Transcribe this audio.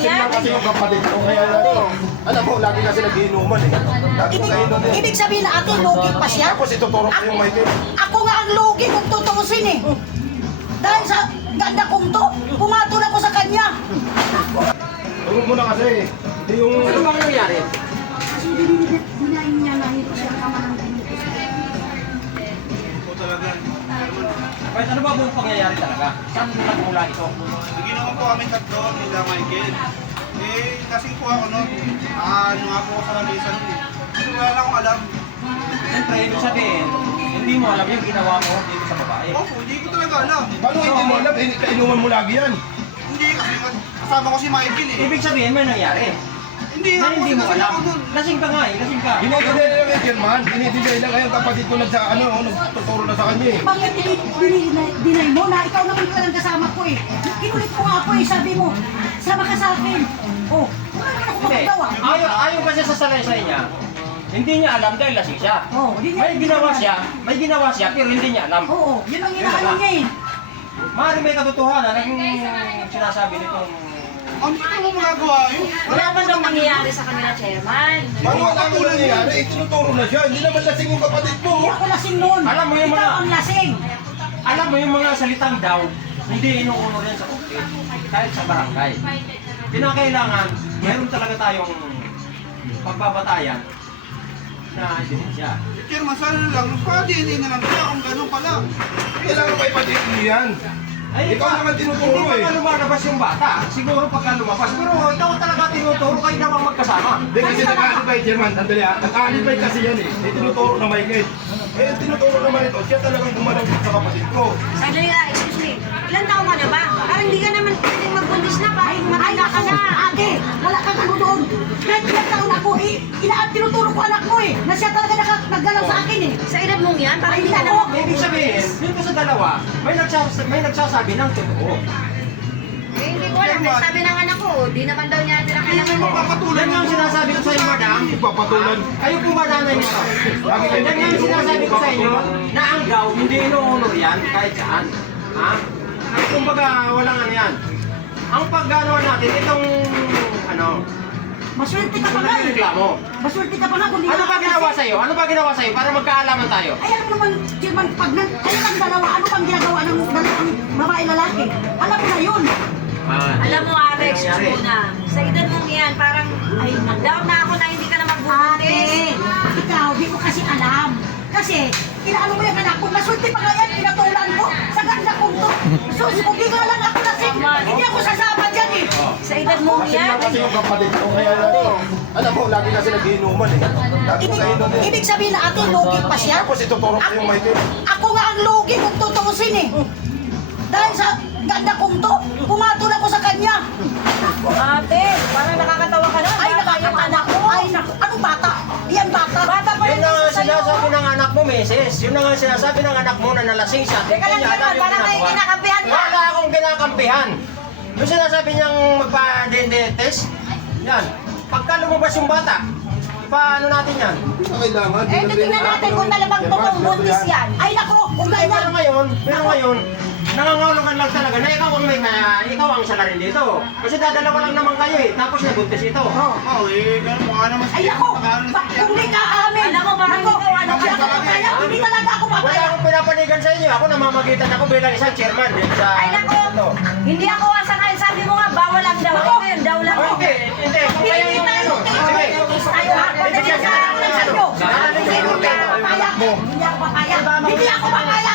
Nalasing yan? lang kasi yung kapatid ko. Kaya alam mo, lagi kasi nagiinuman eh. Lagi kainom eh. Ibig sabihin na ate, lugi pa siya? Tapos ituturo ko yung Michael. Ako nga ang lugi kung tutuusin eh. Dahil sa ganda kong to, pumatol ako sa kanya. Tulog mo na kasi. Hindi yung... Ano bang nangyari? Kasi dinayin niya na hindi siya kama ng Kahit ano ba buong pangyayari talaga? Saan nagmula ito? Hindi naman po kami tatlo, nila Michael. Eh, kasi po ako nun, ano nga po ako sa lamesa nun eh. Kasi wala lang akong alam. Siyempre, ibig sabihin, hindi mo alam yung ginawa mo dito sa babae. Opo, hindi ko talaga alam. Paano hindi mo alam? Kainuman mo lagi yan. Hindi kasi kasama ko si Michael eh. Ibig sabihin, may nangyari. Hindi Na nga po, hindi mo kasi alam. ako nun. Lasing ka nga eh, lasing ka. Dinidilay lang yung German. Dinidilay lang ngayon kapatid ko nagtuturo na sa kanya eh. Bakit dinay mo na ikaw naman palang kasama ko eh. Kinulit ko nga ako eh, sabi mo, sama ka sa akin. Oh, wala naman ako Hindi, magagawa. ayaw kasi sa salaysay niya. Hindi niya alam dahil lasing siya. Oh, hindi niya- May ginawa siya pero hindi niya alam. Oo, yun ang inaano niya eh. Maaaring may katotohanan ang sinasabi nitong... Ang hindi mo magagawa yun. Wala man daw nangyayari sa kanila, Chairman. Paano wala mo nangyayari? Tinuturo na siya. Hindi naman lasing yung kapatid mo. Hindi ako lasing noon. Alam mo yung Ikaw mga- ang lasing. Alam mo yung mga salitang daw, hindi inuuno rin sa korte, kahit sa barangay. Kinakailangan, meron talaga tayong pagbabatayan na ebidensya. Chairman, sana lang, pa-DNA na lang kaya kung gano'n pala. Kailangan pa ipatigil yan. Ay, Ikaw naman tinuturo hindi eh. pa lumalabas yung bata. Siguro pagka lumabas. Pero ikaw talaga tinuturo, kayo naman magkasama. Hindi kasi nag-alibay, German. Sandali ah. Nag-alibay kasi yan eh. May tinuturo na Michael. Eh, tinuturo naman ito. Siya talagang gumalaw sa kapatid ko. Sandali nga, excuse me. Ilan taon ka na ba? Parang hindi ka naman pwedeng magbundis na, parang matanda ka na. Ate, wala kang ano doon. Kahit ilang taon ako, tinuturo ko anak mo eh. Na siya talaga naggalaw sa akin eh. Sa edad mong yan, parang hindi ka na Ay, Ibig sabihin, dito sa dalawa, may nagsasabi ng totoo. Eh, hindi ko alam. Sabi ng anak ko, di naman daw niya pinakailangan mo. Papatulan Yan ang sinasabi ko sa inyo, madam. Papatulan. Kayo po ba nanay nito? Lagi kayo Yan ang sinasabi ko sa inyo, na ang daw, hindi inuunor yan kahit saan. Ha? At kumbaga, walang ano yan. Ang pagganoan natin, itong, ano, maswerte ka pa wala nga yung eh. reklamo. Maswerte ka pa nga kung di Ano ka ba ginawa kasi- sa'yo? Ano ba ginawa sa'yo para magkaalaman tayo? Ay, alam mo naman, Chairman, pag kayo ang dalawa, ano bang ginagawa ng dalawang babae-lalaki? Alam mo na yun. Alam mo, Alex, muna. Sa edad mong yan, parang, ay, nag-doubt na ako na hindi ka na Ate, magbubuntis. ikaw, di ko kasi alam. Kasi, inaano mo yung anak ko, maswerte pa nga yan, pinatulan ko, sa ganda kong to. So, kung di nga lang ako lasing, hindi ako sasama dyan eh. Sa edad mong Lasing yan, lang kasi yung kapatid ko. Kaya alam mo, lagi kasi nagiinuman eh. Lagi kainom eh. Ibig sabihin na ate, lugi pa siya? Tapos ituturo ko yung Michael. Ako nga ang lugi kung tutuusin eh. Dahil sa ganda kong to, pumatol ako sa kanya. ate, parang nakakatawa ka na. Ay, nakakanak ko. Ay, naku, anong bata? Yan bata. Bata pa Yun rin na nga sa'yo. sinasabi ng anak mo, Meses. Yun na nga sinasabi ng anak mo na nalasing siya. Teka lang, Hindi niya alam Chairman, yung parang may ginagawa. kinakampihan ka. Wala akong kinakampihan. Yung sinasabi niyang magpa-DNA test, yan. Pagka lumabas yung bata, paano natin yan? Hindi na kailangan. Eh, titingnan natin kung malamang totoo buntis yan. Ay, naku, kung Pero ganyan. ngayon, nangangahulugan lang talaga na ikaw ang ikaw ang isa na rin dito. Kasi dadalawa lang naman kayo eh, tapos nabuntis ito. Oo, eh, gano'n mukha naman Ay, naku, kung di ka amin. Alam mo, parang Naku, ikaw, ano, hindi ako papaya, hindi talaga ako Wala papaya. akong pinapanigan sa inyo. Ako namamagitan ako bilang isang chairman din sa... Ay, nako, hindi ako asakay. Sabi mo nga, bawal ang daw. Ay, ngayon, daw lang. Oh, hindi, hindi. Kung kayo Hindi yung tayo, ano. Sige. tayo ha. Hindi ako papaya. Hindi ako papaya. Hindi ako papaya.